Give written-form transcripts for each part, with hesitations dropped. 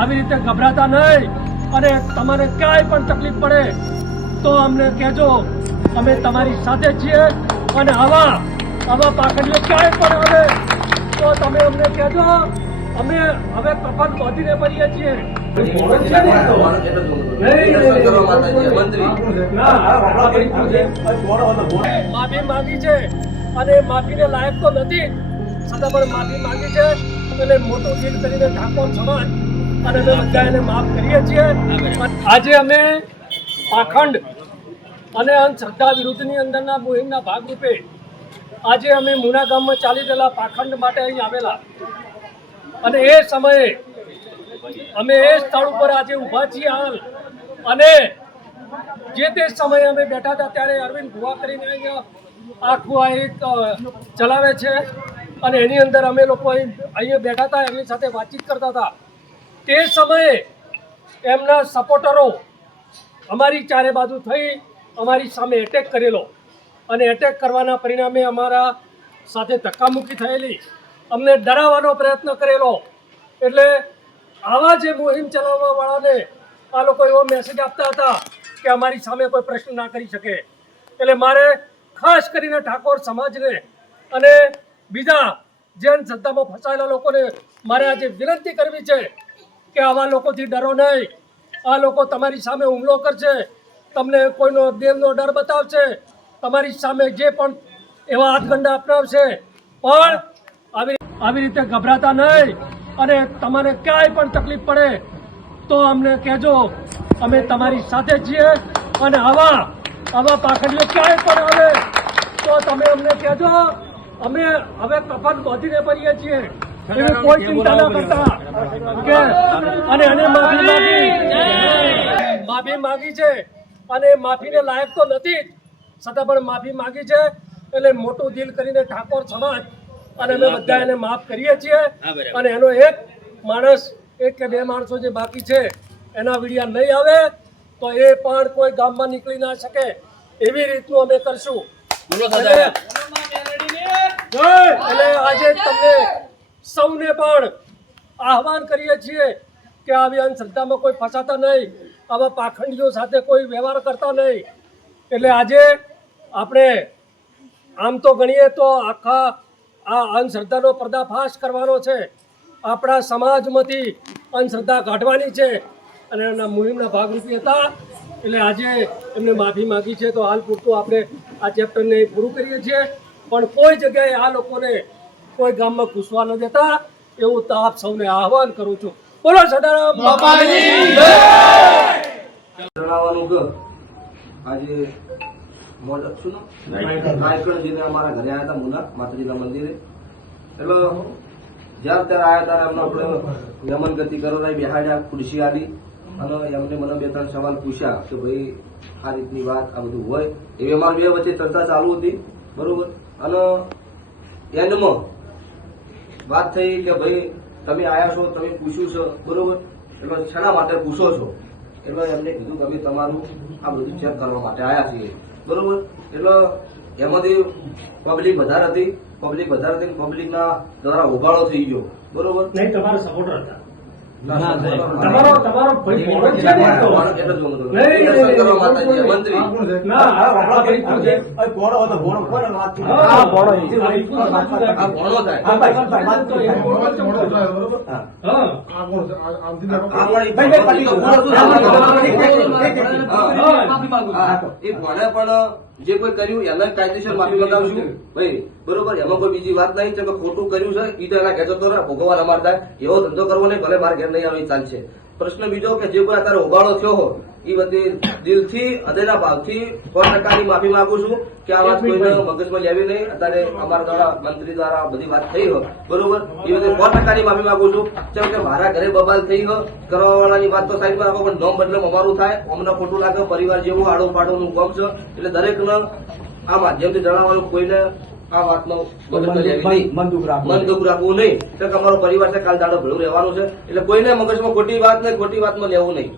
આવી રીતે ગભરાતા નહીં અને તમારે ક્યાંય પણ તકલીફ પડે તો અમને કહેજો, અમે તમારી સાથે છીએ અને આવા પાખંડીઓ ક્યાંય પણ આવે તો તમે અમને કહેજો, અમે હવે કફન બાંધીને ફરીએ છીએ. માફી માંગી છે અને માફીને લાયક તો નથી છતાં પણ માફી માંગી છે અને મોટું દિલ કરીને ઠાકોર સમાજ અને અમે બધા એને માફ કરીએ છીએ. આજે અમે પાખંડ અને અંધશ્રદ્ધા વિરુદ્ધની અંદરના મુહિમના ભાગરૂપે આજે અમે મુના ગામમાં ચાલી રહેલા પાખંડ માટે અહીં આવેલા અને એ સમયે અમે એ સ્થળ ઉપર આજે ઊભા છીએ હાલ. અને જે તે સમયે અમે બેઠા હતા ત્યારે અરવિંદ ભુવા કરીને અહીંયા આખું આ એક ચલાવે છે અને એની અંદર અમે લોકો અહીંયા બેઠા હતા, એમની સાથે વાતચીત કરતા હતા. તે સમયે એમના સપોર્ટરો અમારી ચારે બાજુ થઈ અમારી સામે એટેક કરેલો અને એટેક કરવાના પરિણામે અમારા સાથે ધક્કામુક્કી થયેલી, અમને ડરાવવાનો પ્રયત્ન કરેલો. એટલે આવા જે મુહિમ ચલાવવાવાળાને આ લોકો એવો મેસેજ આપતા હતા કે અમારી સામે કોઈ પ્રશ્ન ના કરી શકે. એટલે મારે ખાસ કરીને ઠાકોર સમાજને અને બીજા જે અંધશ્રદ્ધામાં ફસાયેલા લોકોને મારે આજે વિનંતી કરવી છે કે આવા લોકોથી ડરો નહીં. આ લોકો તમારી સામે હુમલો કરશે, તમને કોઈનો દેવનો ડર બતાવશે, તમારી સામે જે પણ એવા હાથગંડા અપનાવશે, પણ આવી રીતે ગભરાતા નહીં અને તમારે ક્યાંય પણ તકલીફ પડે તો અમને કહેજો, અમે તમારી સાથે છીએ અને આવા પાખંડીઓ ક્યાંય પણ આવે તો તમે અમને કહેજો, અમે હવે કફન બાંધીને ફરીએ છીએ. એવી કોઈ ચિંતા ના કરતા કે અને એને માફી માંગી છે અને માફીને લાયક તો નથી છતાં પણ માફી માંગી છે. એટલે મોટું દિલ કરીને ઠાકોર સમાજ અને અમે બધા એને માફ કરીએ છીએ. અને એનો એક કે બે માણસો જે બાકી છે એના વિડિયા નહીં આવે તો એ પણ કોઈ ગામમાં નીકળી ના શકે એવી રીતનું અમે કરશું. એટલે આજે તમને સૌને પણ આહવાન કરીએ છીએ કે આવી અંધશ્રદ્ધામાં કોઈ ફસાતા નહીં, આવા પાખંડીઓ સાથે કોઈ વ્યવહાર કરતા નહીં. એટલે આજે આપણે આમ તો ગણીએ તો આખા આ અંધશ્રદ્ધાનો પર્દાફાશ કરવાનો છે, આપણા સમાજમાંથી અંધશ્રદ્ધા કાઢવાની છે અને એના મુહિમના ભાગરૂપે હતા. એટલે આજે એમને માફી માંગી છે તો હાલ પૂરતું આપણે આ ચેપ્ટરને પૂરું કરીએ છીએ. પણ કોઈ જગ્યાએ આ લોકોને કોઈ ગામમાં ઘૂસવા ન દેતા એવું તો આપ સૌને આહવાન કરું છું. બોલો સદારામ બાપાની જય. જણાવવાનું કે આજે મોડક છું નાયકણજીને અમારા ઘરે આવ્યા હતા મુના માતાજીના મંદિરે. એટલે જ્યાં ત્યારે આવ્યા ત્યારે એમને આપણે યમન ગતિ કરો બેહાડ્યા, ખુરશી આલી અને એમને મને બે ત્રણ સવાલ પૂછ્યા કે ભાઈ આ રીતની વાત આ બધું હોય એવી અમારી બે વચ્ચે ચર્ચા ચાલુ હતી, બરોબર. અને એન્ડમાં વાત થઈ કે ભાઈ તમે આવ્યા છો, તમે પૂછ્યું છે, બરોબર, એટલે શેના માટે પૂછો છો? એટલે એમને કીધું કે અમે તમારું આ બધું ચેક કરવા માટે આવ્યા છીએ, બરોબર. એટલે એમાંથી પબ્લિક વધારે હતી, પબ્લિકના દ્વારા ઉભાળો થઈ ગયો, બરોબર. નહીં, તમારા સપોર્ટર હતા. તમારો ભાઈ મોડો છે ને તો એટલે જ મંત્રી ના આ ભોણો હતો, ભોણો કોને વાત કરી? આ ભોણો થાય એ ભણે પણ જે કોઈ કર્યું એને કાયદેસર માફી મંગાવશું ભાઈ, બરોબર. એમાં કોઈ બીજી વાત નહીં છે કે ખોટું કર્યું છે એ તો એના ઘેર જતો રહે, ભોગવવા અમારે થાય એવો ધંધો કરવો નહીં, ભલે મારે ઘેર નહીં આવે ચાલશે. પ્રશ્ન બીજો કે જે કોઈ અત્યારે ઉગાડો થયો હો એ બધી દિલથી હૃદયના ભાવથી 100% માફી માંગુ છું કે આ વાત કોઈને મગજમાં લેવી નહીં. અત્યારે અમારા દ્વારા મંત્રી દ્વારા બધી વાત થઈ હોય, બરોબર, એ બધી 100% માફી માંગુ છું. કેમ કે મારા ઘરે બબાલ થઈ હોય, કરવાવાળાની વાત તો સાઈડ પર રાખો પણ નોમ બદલે અમારું થાય, અમને ખોટું લાગે, પરિવાર જેવું આડું પાડું કામ છે. એટલે દરેકને આ માધ્યમથી જણાવવાનું કોઈને આ વાતનો મન દુઃખ રાખવું નહીં કે અમારો પરિવાર છે, કાલ દાડો ભેળું રહેવાનું છે. એટલે કોઈને મગજમાં ખોટી વાત નહીં, ખોટી વાતમાં લેવું નહીં.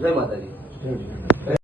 જય માતાજી.